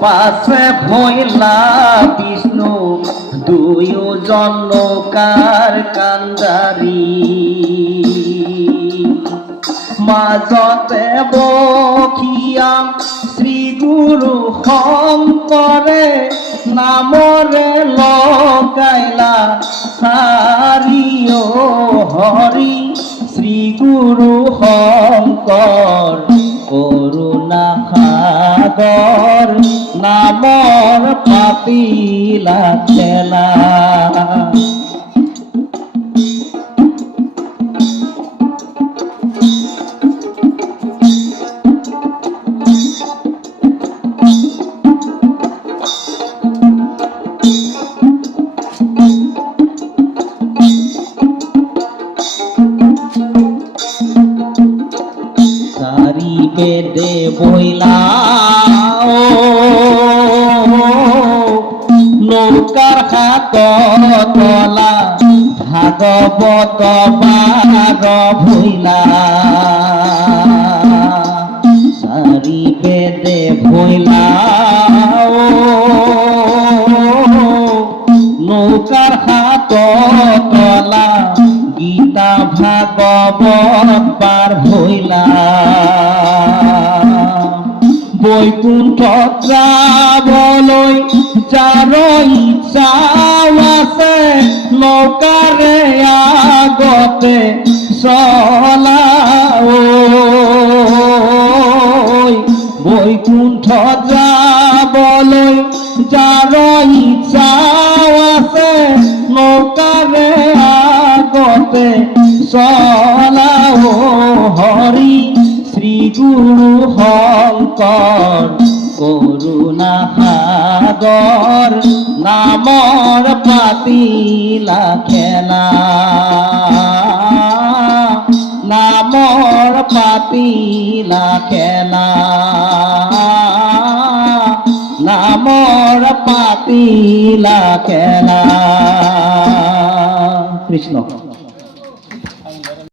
পাশে ভৈলা বিষ্ণু দুয়োজন নৌকার কান্দারি মাজতে বখিয়া শ্রী গুরু শংকৰে নামৰে লগাইলা সাৰিও হৰি শ্রী গুরু শংকৰ করুণা সাগর নামৰ পাতিলা খেলা বেদে বইলা নৌকার হাত তলা ভাগবত বাগ ভইলা সারি বেদে ভইলা নৌকার হাত তলা গীতা ভাগবত পার হইলা বৈকুণ্ঠ যাবলৈ যাৰ ইচ্ছা আছে নৌকাৰে আগতে চলা বৈকুণ্ঠ যাবলৈ যাৰ ইচ্ছা আছে নৌকাৰে আগতে চলা হৰি শ্রী গুরু শংকৰ করুণা সাগর নামৰ পাতিলা খেলা নামৰ পাতিলা খেলা নামৰ পাতিলা খেলা কৃষ্ণ।